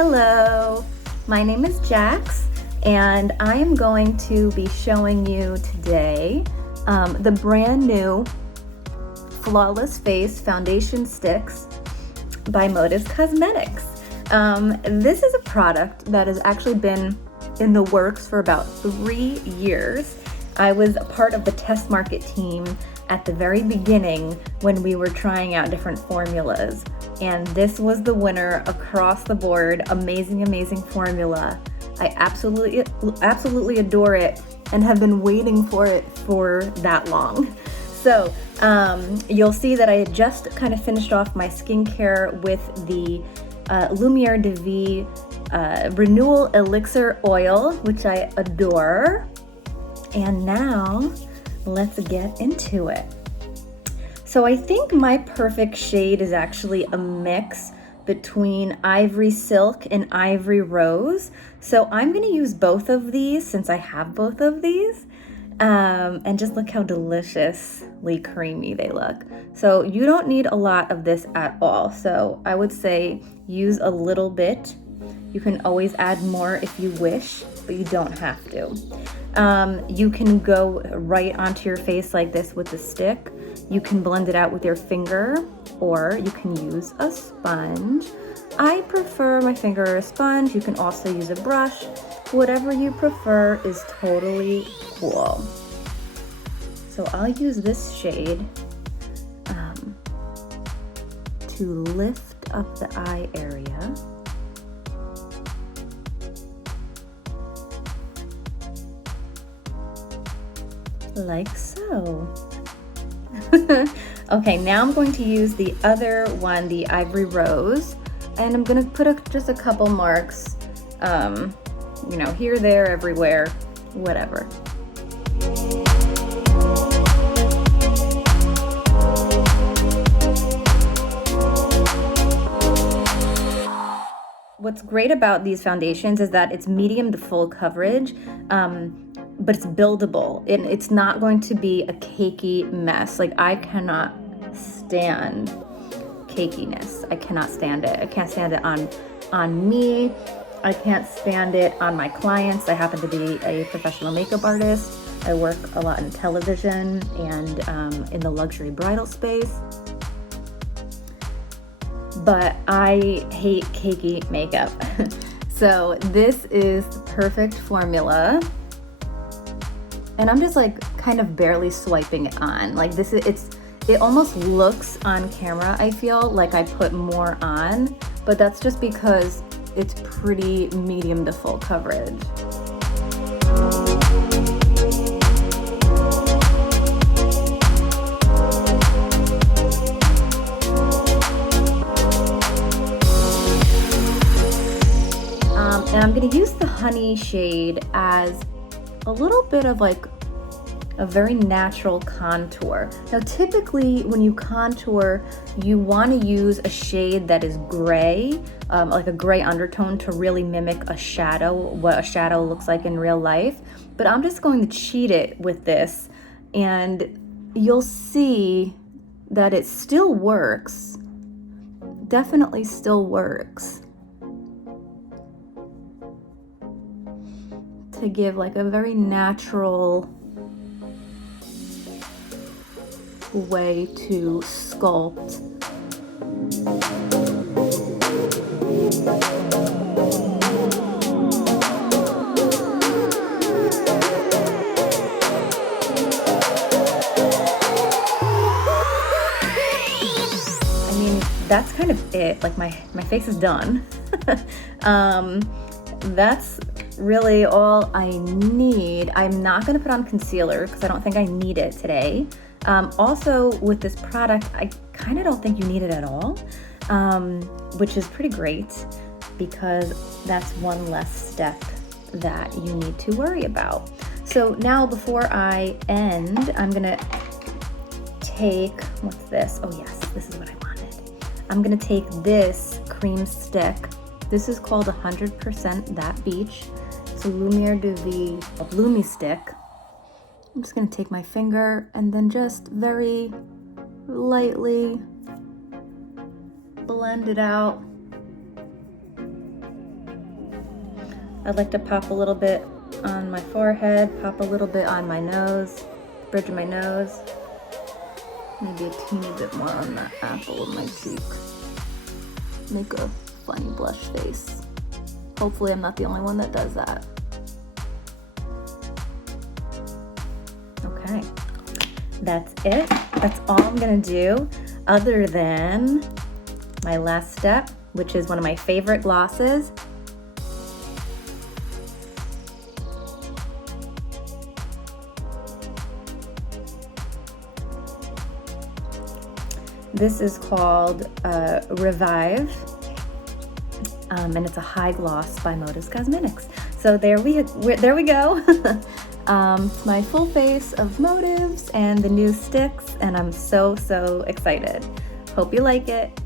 Hello, my name is Jaxx, and I am going to be showing you today the brand new Flawless Face Foundation Sticks by Modus Cosmetics. This is a product that has actually been in the works for about 3 years. I was a part of the test market team at the very beginning when we were trying out different formulas. And this was the winner across the board. Amazing formula. I absolutely adore it and have been waiting for it for that long. So you'll see that I had just kind of finished off my skincare with the Lumiere de Vie Renewal Elixir Oil, which I adore. And now let's get into it. So I think my perfect shade is actually a mix between Ivory Silk and Ivory Rose. So I'm gonna use both of these since I have both of these. And just look how deliciously creamy they look. So you don't need a lot of this at all. So I would say use a little bit. You can always add more if you wish, but you don't have to. You can go right onto your face like this with the stick. You can blend it out with your finger, or you can use a sponge. I prefer my finger or a sponge. You can also use a brush. Whatever you prefer is totally cool. So I'll use this shade to lift up the eye area. Like so. Okay, now I'm going to use the other one, the Ivory Rose, and I'm gonna put just a couple marks, here, there, everywhere, whatever. What's great about these foundations is that it's medium to full coverage, but it's buildable and it's not going to be a cakey mess. Like, I cannot stand cakiness. I cannot stand it. I can't stand it on me. I can't stand it on my clients. I happen to be a professional makeup artist. I work a lot in television and in the luxury bridal space. But I hate cakey makeup. So this is the perfect formula. And I'm just like kind of barely swiping it on. Like it almost looks on camera, I feel like I put more on, but that's just because it's pretty medium to full coverage. And I'm gonna use the honey shade as a little bit of like a very natural contour. Now, typically when you contour, you want to use a shade that is gray, like a gray undertone, to really mimic a shadow, what a shadow looks like in real life. But I'm just going to cheat it with this, and you'll see that it still works. Definitely still works. To give like a very natural way to sculpt. I mean, that's kind of it. Like my face is done. That's really all I need. I'm not going to put on concealer because I don't think I need it today. Also, with this product, I kind of don't think you need it at all, which is pretty great because that's one less step that you need to worry about. So now, before I end, I'm going to take, what's this? Oh yes, this is what I wanted. I'm going to take this cream stick. This is called 100% That Beach. It's a Lumiere de Vie Lumi stick. I'm just gonna take my finger and then just very lightly blend it out I'd like to pop a little bit on my forehead, pop a little bit on my nose, bridge of my nose. Maybe a teeny bit more on the apple of my cheek. Make a funny blush face. Hopefully I'm not the only one that does that. Okay, that's it. That's all I'm gonna do, other than my last step, which is one of my favorite glosses. This is called Revive, and it's a high gloss by Motives Cosmetics. So there we go. My full face of Motives and the new sticks, and I'm so excited. Hope you like it.